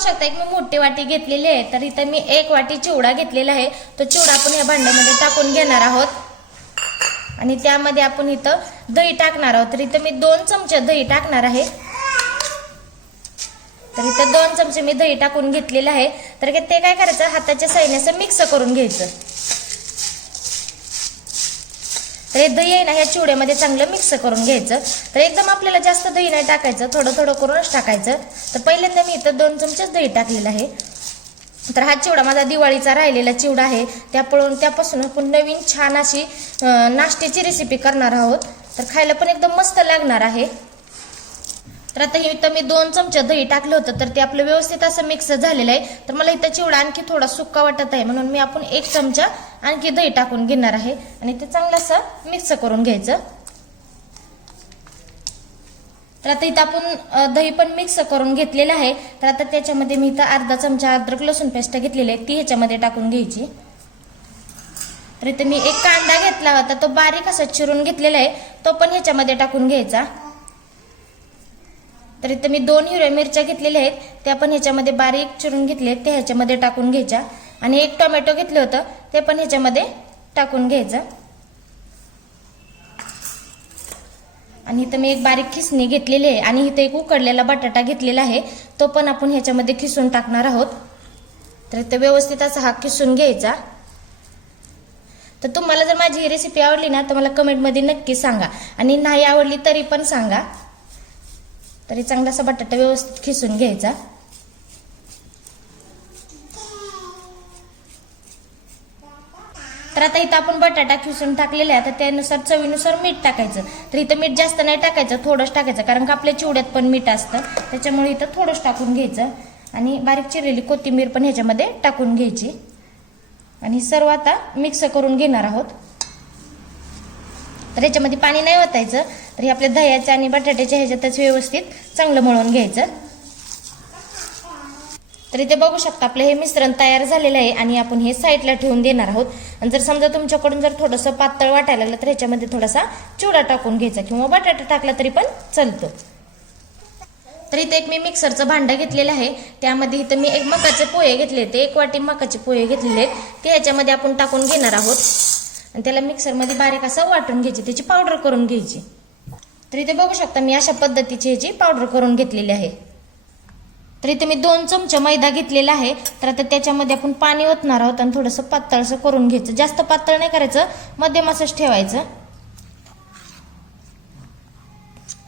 शकता एक मी मोठी वाटी घेतलेली आहे, तर इथं मी 1 वाटी चिवडा घेतलेला आहे. तो चिवडा आपण या भांड्यामध्ये टाकून घेणार आहोत आणि त्यामध्ये आपण इथं दही टाकणार आहोत. तर इथं मी 2 चमचे दही टाकणार आहे. तर इथं 2 चमचे मी दही टाकून घेतलेलं आहे. तर ते काय करायचं, हाताच्या साहाय्याने असं मिक्स करून घ्यायचं. तर हे दही आहे ना ह्या चिवड्यामध्ये चांगलं मिक्स करून घ्यायचं. तर एकदम आपल्याला जास्त दही नाही टाकायचं, थोडं थोडं करूनच टाकायचं. तर पहिल्यांदा मी इथं 2 चमचे दही टाकलेलं आहे. तर हा चिवडा माझा दिवाळीचा राहिलेला चिवडा आहे. त्यापासून आपण नवीन छान अशी नाश्त्याची रेसिपी करणार आहोत. तर खायला पण एकदम मस्त लागणार आहे. तर आता इथं मी 2 चमचे दही टाकलं होतं, तर ते आपलं व्यवस्थित असं मिक्स झालेलं आहे. तर मला इथं चिवडा आणखी थोडा सुक्का वाटत आहे, म्हणून मी आपण 1 चमचा आणखी दही टाकून घेणार आहे आणि ते चांगलं असं मिक्स करून घ्यायचं. तर आता इथं आपण दही पण मिक्स करून घेतलेलं आहे. तर आता त्याच्यामध्ये मी इथं अर्धा चमचा अद्रक लसूण पेस्ट घेतलेली आहे, ती ह्याच्यामध्ये टाकून घ्यायची. तर इथं मी एक कांदा घेतला होता, तो बारीक असा चिरून घेतलेला आहे, तो पण ह्याच्यामध्ये टाकून घ्यायचा. तर इथं मी 2 हिरव्या मिरच्या घेतलेल्या आहेत, त्या पण ह्याच्यामध्ये बारीक चिरून घेतले, ते ह्याच्यामध्ये टाकून घ्यायच्या. आणि 1 टोमॅटो घेतलं होतं, ते पण ह्याच्यामध्ये टाकून घ्यायचं. आणि इथं मी एक बारीक खिसणी घेतलेली आहे आणि इथं एक उकडलेला बटाटा घेतलेला आहे, तो पण आपण ह्याच्यामध्ये खिसून टाकणार आहोत. तर इथं व्यवस्थित असा हा खिसून घ्यायचा. तर तुम्हाला जर माझी ही रेसिपी आवडली ना तर मला कमेंटमध्ये नक्की सांगा, आणि नाही आवडली तरी पण सांगा. तरी चांगला असा बटाटा व्यवस्थित खिसून घ्यायचा. तर आता इथं आपण बटाटा खिसून टाकलेला आहे. आता त्यानुसार चवीनुसार मीठ टाकायचं. तर इथं मीठ जास्त नाही टाकायचं, थोडंच टाकायचं, कारण का आपल्या चिवड्यात पण मीठ असतं, त्याच्यामुळे इथं थोडंच टाकून घ्यायचं. आणि बारीक चिरलेली कोथिंबीर पण ह्याच्यामध्ये टाकून घ्यायची आणि सर्व आता मिक्स करून घेणार आहोत. तर ह्याच्यामध्ये पाणी नाही ओतायचं. तर हे आपल्या दह्याच्या आणि बटाट्याच्या ह्याच्यातच व्यवस्थित चांगलं मळून घ्यायचं. तर इथे बघू शकता आपलं हे मिश्रण तयार झालेलं आहे आणि आपण हे साईडला ठेवून देणार आहोत. आणि जर समजा तुमच्याकडून जर थोडंसं पातळ वाटायला लागलं तर ह्याच्यामध्ये थोडासा चिवडा टाकून घ्यायचा किंवा बटाटा टाकला तरी पण चालतो. तर इथे एक मी मिक्सरचं भांडं घेतलेलं आहे, त्यामध्ये इथं मी एक मकाचे पोहे घेतले, ते 1 वाटी मकाचे पोहे घेतलेले आहेत, ते ह्याच्यामध्ये आपण टाकून घेणार आहोत. आणि त्याला मिक्सरमध्ये बारीक असं वाटून घ्यायची, त्याची पावडर करून घ्यायची. तर इथे बघू शकता मी अशा पद्धतीची ह्याची पावडर करून घेतलेली आहे. तर इथे मी 2 चमचे मैदा घेतलेला आहे. तर आता त्याच्यामध्ये आपण पाणी ओतणार आहोत आणि थोडंसं पातळसं करून घ्यायचं. जास्त पातळ नाही करायचं, मध्यम असंच ठेवायचं.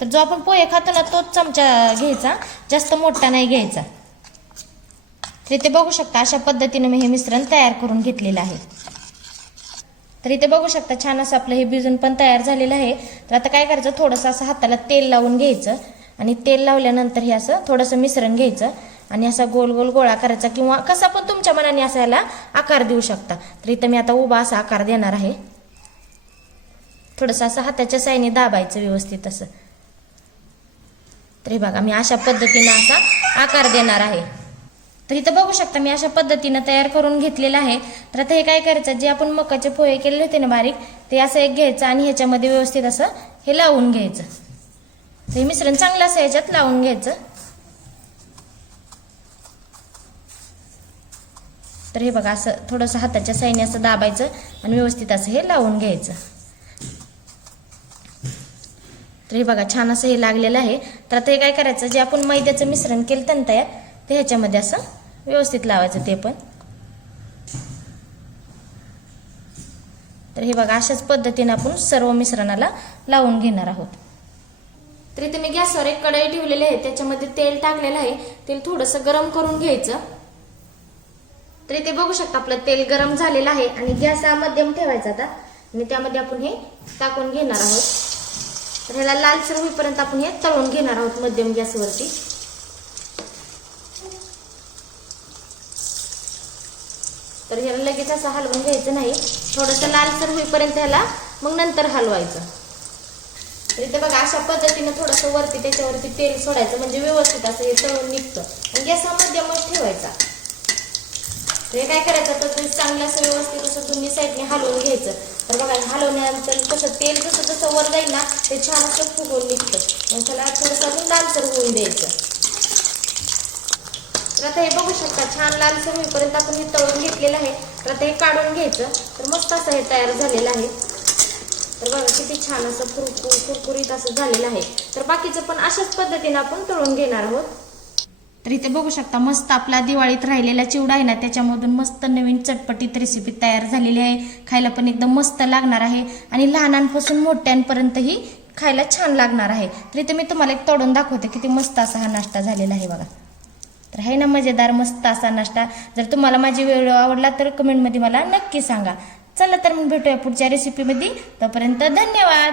तर जो आपण पोहे खातो ना तोच चमचा घ्यायचा, जास्त मोठा नाही घ्यायचा. तर इथे बघू शकता अशा पद्धतीने मी हे मिश्रण तयार करून घेतलेलं आहे. तर इथे बघू शकता छान असं आपलं हे भिजून पण तयार झालेलं आहे. तर आता काय करायचं, थोडंसं असं हाताला तेल लावून घ्यायचं आणि तेल लावल्यानंतर हे असं थोडंसं मिश्रण घ्यायचं आणि असा गोल गोल गोळा करायचा, किंवा कसा पण तुमच्या मनाने असा याला आकार देऊ शकता. तर इथं मी आता उभा असा आकार देणार आहे. थोडंसं असं हाताच्या साहाय्याने दाबायचं व्यवस्थित असं. तर हे बघा मी अशा पद्धतीने असा आकार देणार आहे. तर इथं बघू शकता मी अशा पद्धतीने तयार करून घेतलेलं आहे. तर आता हे काय करायचं, जे आपण मकाचे पोहे केलेले होते ना बारीक, ते असं एक घ्यायचं आणि ह्याच्यामध्ये व्यवस्थित असं हे लावून घ्यायचं. हे मिश्रण चांगलं असं ह्याच्यात लावून घ्यायचं. तर हे बघा असं थोडंसं हाताच्या साहाय्याने असं दाबायचं आणि व्यवस्थित असं हे लावून घ्यायचं. तर हे बघा छान असं हे लागलेलं आहे. तर आता हे काय करायचं, जे आपण मैद्याचं मिश्रण केलं ना तयार, ते ह्याच्यामध्ये असं व्यवस्थित लावायचं ते पण. तर हे बघा अशाच पद्धतीने आपण सर्व मिश्रणाला लावून घेणार आहोत. तर इथे मी गॅसवर एक कढई ठेवलेली आहे, त्याच्यामध्ये तेल टाकलेलं आहे. तेल थोडंसं गरम करून घ्यायचं. तर इथे बघू शकता आपलं तेल गरम झालेलं आहे आणि गॅस हा मध्यम ठेवायचा आता, आणि त्यामध्ये आपण हे टाकून घेणार आहोत. तर ह्याला लालसर होईपर्यंत आपण हे तळून घेणार आहोत मध्यम गॅसवरती. तर ह्याला लगेच असं हलवून घ्यायचं नाही, थोडंसं लालसर होईपर्यंत ह्याला मग नंतर हलवायचं. तर इथे बघा अशा पद्धतीने थोडंसं वरती त्याच्यावरती तेल सोडायचं, म्हणजे व्यवस्थित असं हे तळून निघतं. आणि गॅस हा मध्यमच ठेवायचा. तर हे काय करायचं, तर ते चांगलं असं व्यवस्थित असं दोन्ही साईडने हलवून घ्यायचं. तर बघा हलवल्यानंतर कसं तेल जसं जसं वर जाईल ना ते छान असं फुगून निघतं. मग त्याला थोडंसं अजून लालसर होऊन द्यायचं. तर आता हे बघू शकता छान लालसर होईपर्यंत आपण हे तळून घेतलेलं आहे. तर आता हे काढून घ्यायचं. तर मस्त असं हे तयार झालेलं आहे. तर बघा किती छान असं कुरकुरीत असं झालेलं आहे. तर बाकीचं पण अशाच पद्धतीने आपण तळून घेणार आहोत. तर इथे बघू शकता मस्त आपला दिवाळीत राहिलेला चिवडा आहे ना, त्याच्यामधून मस्त नवीन चटपटीत रेसिपी तयार झालेली आहे. खायला पण एकदम मस्त लागणार आहे आणि लहानांपासून मोठ्यांपर्यंतही खायला छान लागणार आहे. तर इथे मी तुम्हाला एक तोडून दाखवते किती मस्त असा हा नाश्ता झालेला आहे बघा. तर आहे ना मजेदार मस्त असा नाश्ता. जर तुम्हाला माझी व्हिडिओ आवडला तर कमेंटमध्ये मला नक्की सांगा. चला तर मग भेटूया पुढच्या रेसिपीमध्ये. तोपर्यंत धन्यवाद.